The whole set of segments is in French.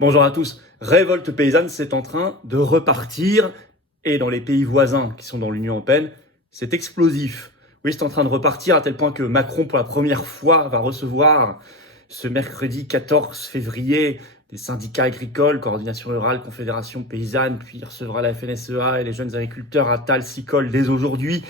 Bonjour à tous. Révolte paysanne, c'est en train de repartir. Et dans les pays voisins qui sont dans l'Union européenne, c'est explosif. Oui, c'est en train de repartir à tel point que Macron, pour la première fois, va recevoir ce mercredi 14 février des syndicats agricoles, coordination rurale, confédération paysanne, puis il recevra la FNSEA et les jeunes agriculteurs à Talsicole dès aujourd'hui.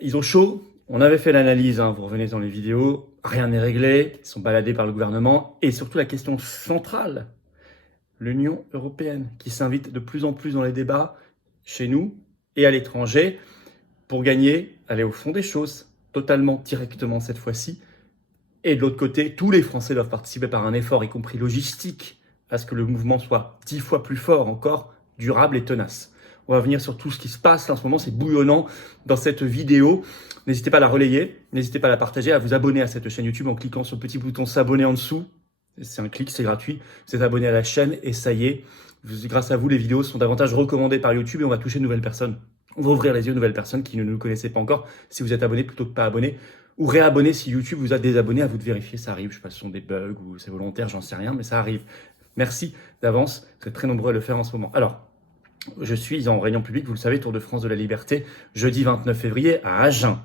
Ils ont chaud. On avait fait l'analyse, vous revenez dans les vidéos, rien n'est réglé, ils sont baladés par le gouvernement. Et surtout la question centrale, l'Union européenne, qui s'invite de plus en plus dans les débats, chez nous et à l'étranger, pour gagner, aller au fond des choses, totalement, directement cette fois-ci. Et de l'autre côté, tous les Français doivent participer par un effort, y compris logistique, à ce que le mouvement soit 10 fois plus fort encore, durable et tenace. On va venir sur tout ce qui se passe là, en ce moment, c'est bouillonnant dans cette vidéo. N'hésitez pas à la relayer, n'hésitez pas à la partager, à vous abonner à cette chaîne YouTube en cliquant sur le petit bouton s'abonner en dessous. C'est un clic, c'est gratuit. Vous êtes abonné à la chaîne et ça y est, grâce à vous, les vidéos sont davantage recommandées par YouTube et on va toucher de nouvelles personnes. On va ouvrir les yeux de nouvelles personnes qui ne nous connaissaient pas encore si vous êtes abonné plutôt que pas abonné. Ou réabonner si YouTube vous a désabonné, à vous de vérifier, ça arrive. Je sais pas si ce sont des bugs ou c'est volontaire, j'en sais rien, mais ça arrive. Merci d'avance, vous êtes très nombreux à le faire en ce moment. Alors, je suis en réunion publique, vous le savez, Tour de France de la Liberté, jeudi 29 février à Agen.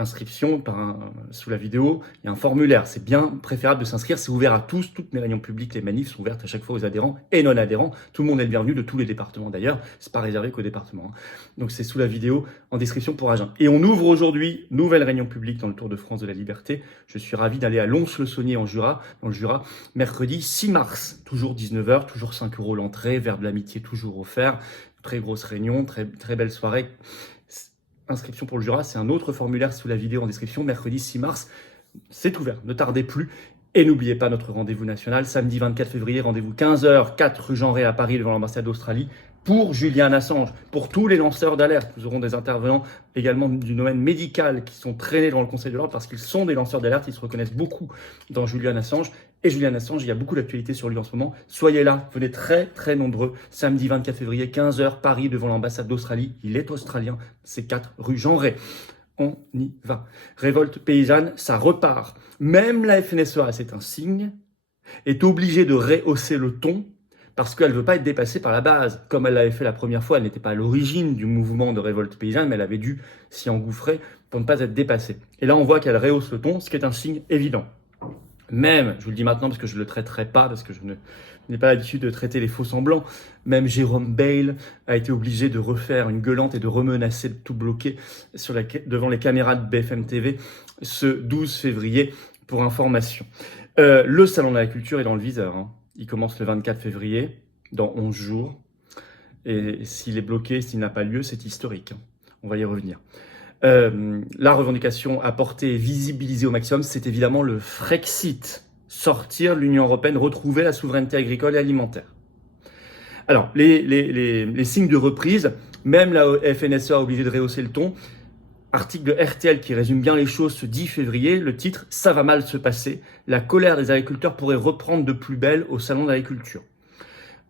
Inscription sous la vidéo, il y a un formulaire. C'est bien préférable de s'inscrire, c'est ouvert à tous. Toutes mes réunions publiques, les manifs sont ouvertes à chaque fois aux adhérents et non-adhérents. Tout le monde est le bienvenu, de tous les départements d'ailleurs. C'est pas réservé qu'aux départements. Donc c'est sous la vidéo en description pour Agen. Et on ouvre aujourd'hui, nouvelle réunion publique dans le Tour de France de la Liberté. Je suis ravi d'aller à Lons-le-Saunier dans le Jura, mercredi 6 mars. Toujours 19h, toujours 5 € l'entrée, verre de l'amitié toujours offert. Très grosse réunion, très belle soirée. Inscription pour le Jura, c'est un autre formulaire sous la vidéo en description, mercredi 6 mars, c'est ouvert, ne tardez plus. Et n'oubliez pas notre rendez-vous national, samedi 24 février, rendez-vous 15h, 4 rue Jean Rey à Paris, devant l'ambassade d'Australie, pour Julian Assange, pour tous les lanceurs d'alerte. Nous aurons des intervenants également du domaine médical qui sont traînés dans le Conseil de l'Ordre parce qu'ils sont des lanceurs d'alerte, ils se reconnaissent beaucoup dans Julian Assange. Et Julian Assange, il y a beaucoup d'actualités sur lui en ce moment. Soyez là, venez très nombreux. Samedi 24 février, 15h, Paris, devant l'ambassade d'Australie. Il est australien, c'est 4 rue Jean Rey. On y va. Révolte paysanne, ça repart. Même la FNSEA, c'est un signe, est obligée de rehausser le ton parce qu'elle ne veut pas être dépassée par la base. Comme elle l'avait fait la première fois, elle n'était pas à l'origine du mouvement de révolte paysanne, mais elle avait dû s'y engouffrer pour ne pas être dépassée. Et là, on voit qu'elle rehausse le ton, ce qui est un signe évident. Même, je vous le dis maintenant parce que je ne le traiterai pas, parce que je n'ai pas l'habitude de traiter les faux semblants, même Jérôme Bale a été obligé de refaire une gueulante et de remenacer de tout bloquer devant les caméras de BFM TV ce 12 février pour information. Le Salon de l'Agriculture est dans le viseur. Il commence le 24 février, dans 11 jours. Et s'il est bloqué, s'il n'a pas lieu, c'est historique. On va y revenir. La revendication à porter et visibiliser au maximum, c'est évidemment le Frexit. Sortir de l'Union européenne, retrouver la souveraineté agricole et alimentaire. Alors, les signes de reprise, même la FNSEA a obligé de rehausser le ton. Article de RTL qui résume bien les choses ce 10 février, le titre « Ça va mal se passer, la colère des agriculteurs pourrait reprendre de plus belle au salon de l'agriculture ».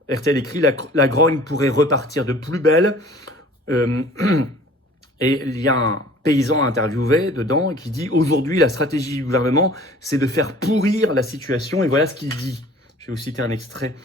RTL écrit « La grogne pourrait repartir de plus belle ». Et il y a un paysan interviewé dedans qui dit « Aujourd'hui, la stratégie du gouvernement, c'est de faire pourrir la situation. » Et voilà ce qu'il dit. Je vais vous citer un extrait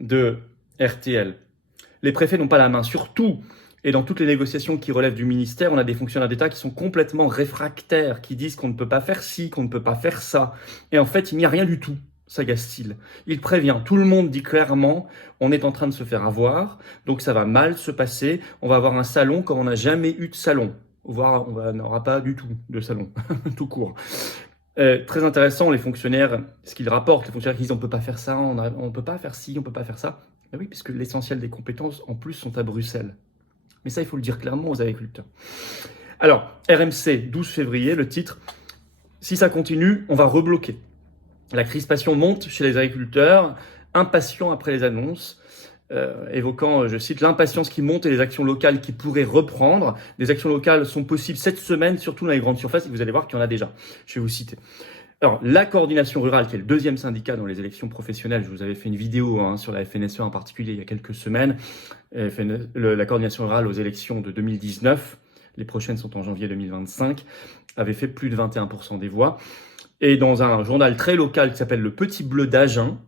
de RTL. « Les préfets n'ont pas la main sur tout. Et dans toutes les négociations qui relèvent du ministère, on a des fonctionnaires d'État qui sont complètement réfractaires, qui disent qu'on ne peut pas faire ci, qu'on ne peut pas faire ça. Et en fait, il n'y a rien du tout. » S'agace-t-il. Il prévient, tout le monde dit clairement, on est en train de se faire avoir, donc ça va mal se passer, on va avoir un salon comme on n'a jamais eu de salon, voire on n'aura pas du tout de salon, tout court. Très intéressant, les fonctionnaires, ce qu'ils rapportent, les fonctionnaires qui disent on ne peut pas faire ça, on ne peut pas faire ci, on ne peut pas faire ça. Mais oui, puisque l'essentiel des compétences, en plus, sont à Bruxelles. Mais ça, il faut le dire clairement aux agriculteurs. Alors, RMC, 12 février, le titre, si ça continue, on va rebloquer. La crispation monte chez les agriculteurs, impatients après les annonces, évoquant, je cite, l'impatience qui monte et les actions locales qui pourraient reprendre. Des actions locales sont possibles cette semaine, surtout dans les grandes surfaces, et vous allez voir qu'il y en a déjà. Je vais vous citer. Alors, la coordination rurale, qui est le deuxième syndicat dans les élections professionnelles, je vous avais fait une vidéo sur la FNSEA en particulier il y a quelques semaines, la coordination rurale aux élections de 2019, les prochaines sont en janvier 2025, avait fait plus de 21% des voix. Et dans un journal très local qui s'appelle Le Petit Bleu d'Agen,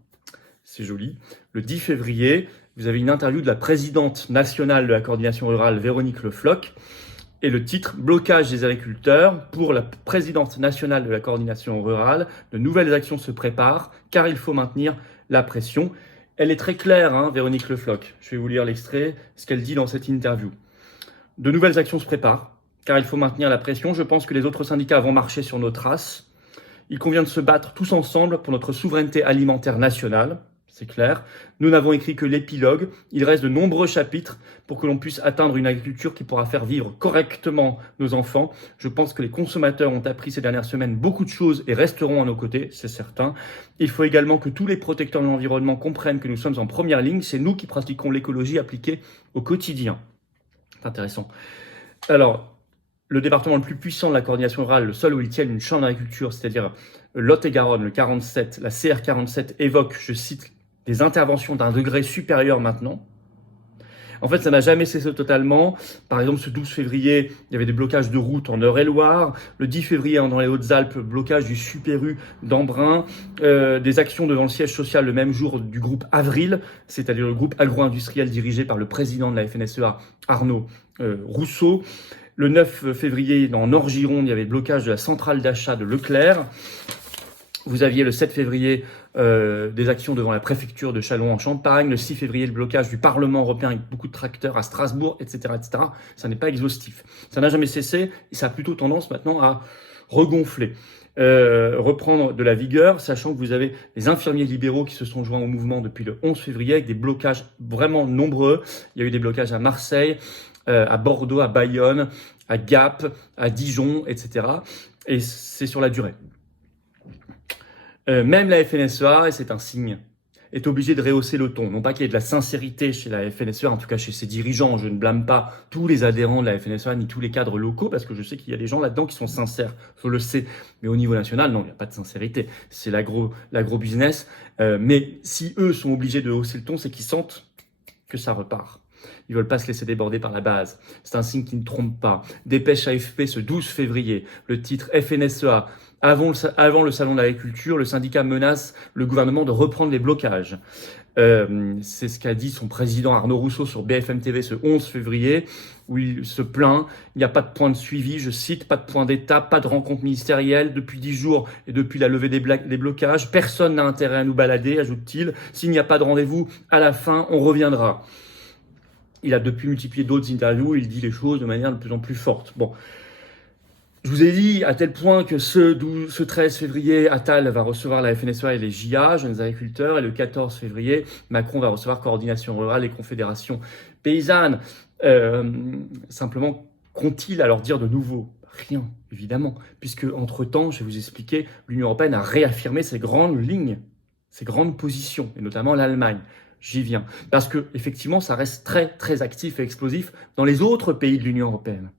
c'est joli. Le 10 février, vous avez une interview de la présidente nationale de la coordination rurale, Véronique Le Floch, et le titre « Blocage des agriculteurs pour la présidente nationale de la coordination rurale. De nouvelles actions se préparent, car il faut maintenir la pression ». Elle est très claire, hein, Véronique Le Floch. Je vais vous lire l'extrait, ce qu'elle dit dans cette interview. « De nouvelles actions se préparent, car il faut maintenir la pression. Je pense que les autres syndicats vont marcher sur nos traces. Il convient de se battre tous ensemble pour notre souveraineté alimentaire nationale. » C'est clair. Nous n'avons écrit que l'épilogue. Il reste de nombreux chapitres pour que l'on puisse atteindre une agriculture qui pourra faire vivre correctement nos enfants. Je pense que les consommateurs ont appris ces dernières semaines beaucoup de choses et resteront à nos côtés, c'est certain. Il faut également que tous les protecteurs de l'environnement comprennent que nous sommes en première ligne. C'est nous qui pratiquons l'écologie appliquée au quotidien. C'est intéressant. Alors, le département le plus puissant de la coordination rurale, le seul où ils tiennent une chambre d'agriculture, c'est-à-dire Lot-et-Garonne, le 47, la CR47 évoque, je cite, des interventions d'un degré supérieur maintenant. En fait, ça n'a jamais cessé totalement. Par exemple, ce 12 février, il y avait des blocages de routes en Eure-et-Loire. Le 10 février, dans les Hautes-Alpes, blocage du Super U d'Embrun. Des actions devant le siège social le même jour du groupe Avril, c'est-à-dire le groupe agro-industriel dirigé par le président de la FNSEA, Arnaud Rousseau. Le 9 février, dans Nord-Gironde, il y avait le blocage de la centrale d'achat de Leclerc. Vous aviez le 7 février des actions devant la préfecture de Châlons-en-Champagne. Le 6 février, le blocage du Parlement européen avec beaucoup de tracteurs à Strasbourg, etc., etc. Ça n'est pas exhaustif. Ça n'a jamais cessé et ça a plutôt tendance maintenant à regonfler. Reprendre de la vigueur, sachant que vous avez les infirmiers libéraux qui se sont joints au mouvement depuis le 11 février avec des blocages vraiment nombreux. Il y a eu des blocages à Marseille, à Bordeaux, à Bayonne, à Gap, à Dijon, etc. Et c'est sur la durée. Même la FNSEA, et c'est un signe, est obligée de rehausser le ton. Non pas qu'il y ait de la sincérité chez la FNSEA, en tout cas chez ses dirigeants. Je ne blâme pas tous les adhérents de la FNSEA ni tous les cadres locaux, parce que je sais qu'il y a des gens là-dedans qui sont sincères, je le sais. Mais au niveau national, non, il n'y a pas de sincérité. C'est l'agro-business. Mais si eux sont obligés de hausser le ton, c'est qu'ils sentent que ça repart. Ils veulent pas se laisser déborder par la base. C'est un signe qui ne trompe pas. Dépêche AFP ce 12 février, le titre FNSEA. Avant le salon de l'agriculture, le syndicat menace le gouvernement de reprendre les blocages. C'est ce qu'a dit son président Arnaud Rousseau sur BFM TV ce 11 février, où il se plaint. Il n'y a pas de point de suivi, je cite, pas de point d'étape, pas de rencontre ministérielle depuis 10 jours et depuis la levée des blocages. Personne n'a intérêt à nous balader, ajoute-t-il. S'il n'y a pas de rendez-vous, à la fin, on reviendra. Il a depuis multiplié d'autres interviews, il dit les choses de manière de plus en plus forte. Bon. Je vous ai dit à tel point que ce 13 février, Attal va recevoir la FNSEA et les JA, Jeunes Agriculteurs, et le 14 février, Macron va recevoir Coordination Rurale et Confédération Paysanne. Simplement, qu'ont-ils à leur dire de nouveau ? Rien, évidemment, puisque entre-temps, je vais vous expliquer, l'Union européenne a réaffirmé ses grandes lignes, ses grandes positions, et notamment l'Allemagne. J'y viens. Parce que, effectivement, ça reste très, très actif et explosif dans les autres pays de l'Union européenne.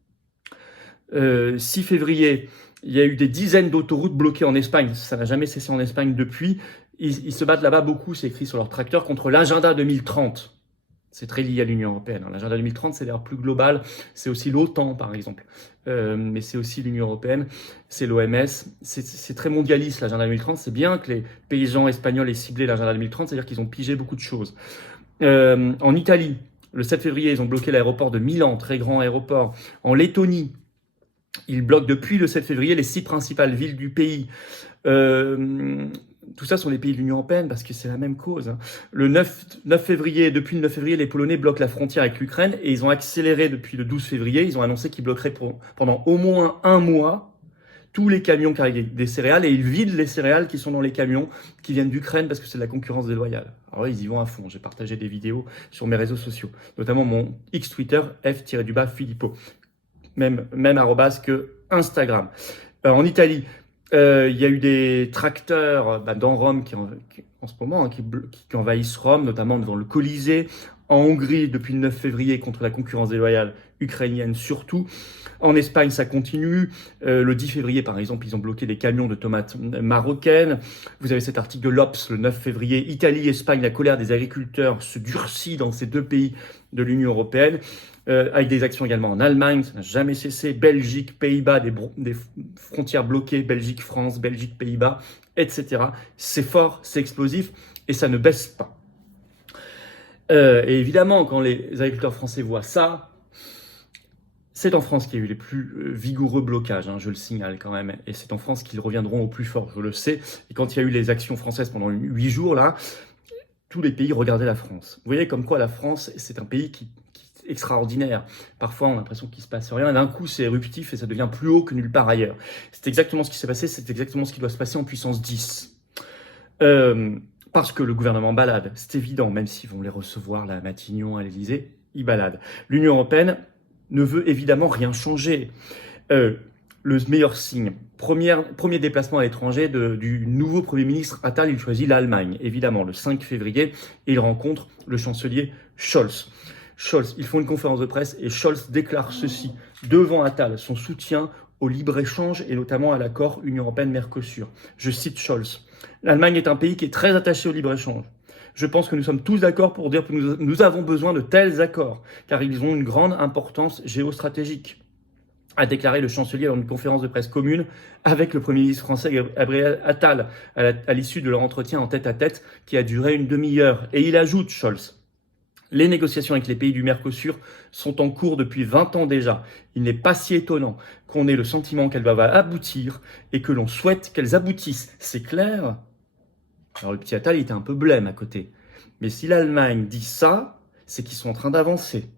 6 février, il y a eu des dizaines d'autoroutes bloquées en Espagne. Ça n'a jamais cessé en Espagne depuis. Ils se battent là-bas beaucoup, c'est écrit sur leur tracteur, contre l'agenda 2030. C'est très lié à l'Union européenne. L'agenda 2030, c'est l'air plus global. C'est aussi l'OTAN, par exemple. Mais c'est aussi l'Union européenne, c'est l'OMS. C'est très mondialiste, l'agenda 2030. C'est bien que les paysans espagnols aient ciblé l'agenda 2030, c'est-à-dire qu'ils ont pigé beaucoup de choses. En Italie, le 7 février, ils ont bloqué l'aéroport de Milan, très grand aéroport. En Lettonie, ils bloquent depuis le 7 février les 6 principales villes du pays. Tout ça sont les pays de l'Union européenne parce que c'est la même cause. Le 9 février, depuis le 9 février, les Polonais bloquent la frontière avec l'Ukraine et ils ont accéléré depuis le 12 février. Ils ont annoncé qu'ils bloqueraient pendant au moins un mois tous les camions qui arrivent avec des céréales et ils vident les céréales qui sont dans les camions qui viennent d'Ukraine parce que c'est de la concurrence déloyale. Alors là, ils y vont à fond. J'ai partagé des vidéos sur mes réseaux sociaux, notamment mon X-Twitter, F-Filippo. Même arrobas que Instagram. En Italie, il y a eu des tracteurs dans Rome en ce moment qui envahissent Rome, notamment devant le Colisée. En Hongrie, depuis le 9 février, contre la concurrence déloyale ukrainienne surtout. En Espagne, ça continue. Le 10 février, par exemple, ils ont bloqué des camions de tomates marocaines. Vous avez cet article de l'Obs, le 9 février. Italie, Espagne, la colère des agriculteurs se durcit dans ces deux pays de l'Union européenne. Avec des actions également en Allemagne, ça n'a jamais cessé. Belgique, Pays-Bas, des frontières bloquées. Belgique, France, Belgique, Pays-Bas, etc. C'est fort, c'est explosif. Et ça ne baisse pas. Et évidemment, quand les agriculteurs français voient ça, c'est en France qu'il y a eu les plus vigoureux blocages, hein, je le signale quand même. Et c'est en France qu'ils reviendront au plus fort, je le sais. Et quand il y a eu les actions françaises pendant 8 jours, là, tous les pays regardaient la France. Vous voyez comme quoi la France, c'est un pays qui est extraordinaire. Parfois, on a l'impression qu'il ne se passe rien. Et d'un coup, c'est éruptif et ça devient plus haut que nulle part ailleurs. C'est exactement ce qui s'est passé. C'est exactement ce qui doit se passer en puissance 10. Parce que le gouvernement balade, c'est évident, même s'ils vont les recevoir là, à Matignon, à l'Élysée, ils baladent. L'Union européenne ne veut évidemment rien changer. Le meilleur signe, premier déplacement à l'étranger du nouveau Premier ministre Attal, il choisit l'Allemagne, évidemment, le 5 février, et il rencontre le chancelier Scholz. Scholz, ils font une conférence de presse et Scholz déclare ceci devant Attal, son soutien au libre-échange et notamment à l'accord Union européenne-Mercosur. Je cite Scholz. L'Allemagne est un pays qui est très attaché au libre-échange. Je pense que nous sommes tous d'accord pour dire que nous avons besoin de tels accords, car ils ont une grande importance géostratégique, a déclaré le chancelier lors d'une conférence de presse commune avec le Premier ministre français Gabriel Attal à l'issue de leur entretien en tête-à-tête qui a duré une demi-heure. Et il ajoute, Scholz, les négociations avec les pays du Mercosur sont en cours depuis 20 ans déjà. Il n'est pas si étonnant qu'on ait le sentiment qu'elles doivent aboutir et que l'on souhaite qu'elles aboutissent. C'est clair ? Alors le petit Attal, il était un peu blême à côté. Mais si l'Allemagne dit ça, c'est qu'ils sont en train d'avancer.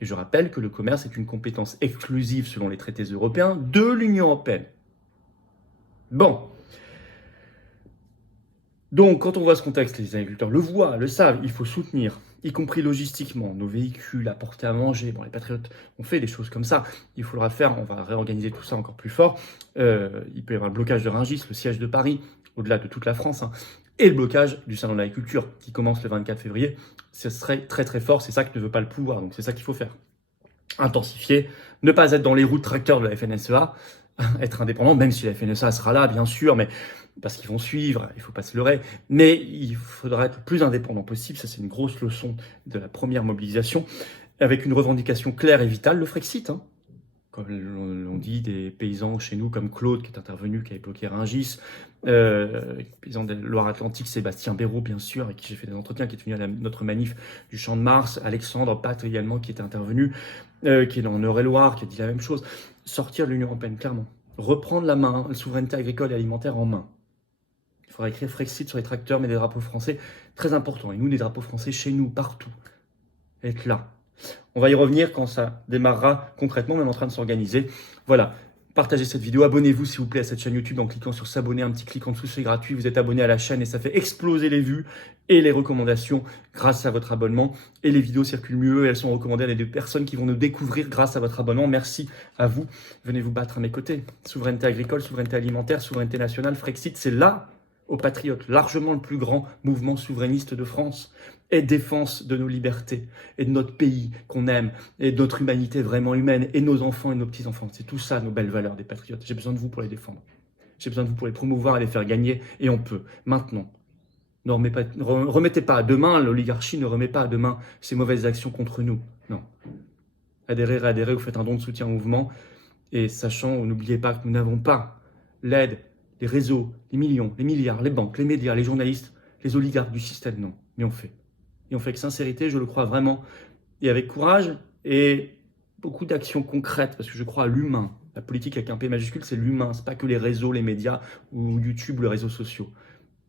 Et je rappelle que le commerce est une compétence exclusive selon les traités européens de l'Union européenne. Bon. Donc, quand on voit ce contexte, les agriculteurs le voient, le savent, il faut soutenir, y compris logistiquement, nos véhicules, apporter à manger. Bon, les patriotes ont fait des choses comme ça. Il faudra faire, on va réorganiser tout ça encore plus fort. Il peut y avoir le blocage de Rungis, le siège de Paris, au-delà de toute la France, hein, et le blocage du Salon de l'agriculture, qui commence le 24 février. Ce serait très très fort, c'est ça que ne veut pas le pouvoir, donc c'est ça qu'il faut faire. Intensifier, ne pas être dans les roues de tracteurs de la FNSEA, être indépendant, même si la FNSEA sera là, bien sûr, mais parce qu'ils vont suivre, il ne faut pas se leurrer, mais il faudra être le plus indépendant possible, ça c'est une grosse leçon de la première mobilisation, avec une revendication claire et vitale, le Frexit, hein. Comme l'ont dit des paysans chez nous, comme Claude qui est intervenu, qui avait bloqué Rungis, paysan de Loire-Atlantique, Sébastien Béraud, bien sûr, avec qui j'ai fait des entretiens, qui est venu à notre manif du Champ de Mars, Alexandre Pat également, qui est intervenu, qui est dans Eure-et-Loire, qui a dit la même chose. Sortir de l'Union européenne, clairement. Reprendre la main, la souveraineté agricole et alimentaire en main. Il faudra écrire Frexit sur les tracteurs, mais des drapeaux français, très important. Et nous, des drapeaux français chez nous, partout. Être là. On va y revenir quand ça démarrera concrètement, même en train de s'organiser. Voilà, partagez cette vidéo, abonnez-vous s'il vous plaît à cette chaîne YouTube en cliquant sur s'abonner, un petit clic en dessous, c'est gratuit, vous êtes abonné à la chaîne et ça fait exploser les vues et les recommandations grâce à votre abonnement. Et les vidéos circulent mieux et elles sont recommandées à des personnes qui vont nous découvrir grâce à votre abonnement. Merci à vous, venez vous battre à mes côtés. Souveraineté agricole, souveraineté alimentaire, souveraineté nationale, Frexit, c'est là, aux patriotes, largement le plus grand mouvement souverainiste de France et défense de nos libertés et de notre pays qu'on aime et de notre humanité vraiment humaine et nos enfants et nos petits-enfants. C'est tout ça, nos belles valeurs des patriotes. J'ai besoin de vous pour les défendre. J'ai besoin de vous pour les promouvoir et les faire gagner et on peut, maintenant. Ne remettez pas à demain, l'oligarchie ne remet pas à demain ses mauvaises actions contre nous. Non. Adhérez, vous faites un don de soutien au mouvement et sachant, n'oubliez pas que nous n'avons pas l'aide, les réseaux, les millions, les milliards, les banques, les médias, les journalistes, les oligarques du système, non. Mais on fait. Et on fait avec sincérité, je le crois vraiment, et avec courage et beaucoup d'actions concrètes, parce que je crois à l'humain. La politique avec un P majuscule, c'est l'humain, c'est pas que les réseaux, les médias ou YouTube, les réseaux sociaux.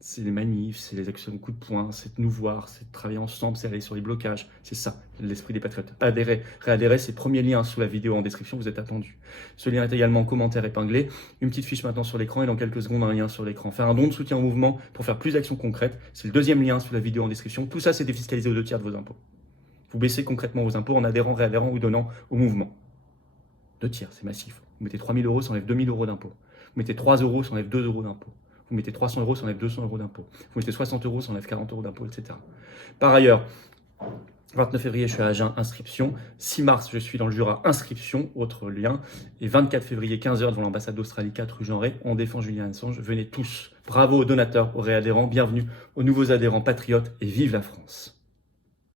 C'est les manifs, c'est les actions de coup de poing, c'est de nous voir, c'est de travailler ensemble, c'est aller sur les blocages. C'est ça, l'esprit des patriotes. Adhérez, réadhérez, c'est le premier lien sous la vidéo en description, vous êtes attendus. Ce lien est également en commentaire épinglé. Une petite fiche maintenant sur l'écran et dans quelques secondes un lien sur l'écran. Faire un don de soutien au mouvement pour faire plus d'actions concrètes. C'est le deuxième lien sous la vidéo en description. Tout ça, c'est défiscalisé aux 2 tiers de vos impôts. Vous baissez concrètement vos impôts en adhérant, réadhérant ou donnant au mouvement. 2 tiers, c'est massif. Vous mettez 3 000 €, ça enlève 2 000 € d'impôts. Vous mettez 3 €, ça enlève 2 € d'impôts. Vous mettez 300 €, ça enlève 200 € d'impôts. Vous mettez 60 €, ça enlève 40 € d'impôts, etc. Par ailleurs, 29 février, je suis à Agen, inscription. 6 mars, je suis dans le Jura, inscription, autre lien. Et 24 février, 15 h, devant l'ambassade d'Australie, 4 rue Jean Rey, on défend Julian Assange. Venez tous. Bravo aux donateurs, aux réadhérents. Bienvenue aux nouveaux adhérents patriotes et vive la France.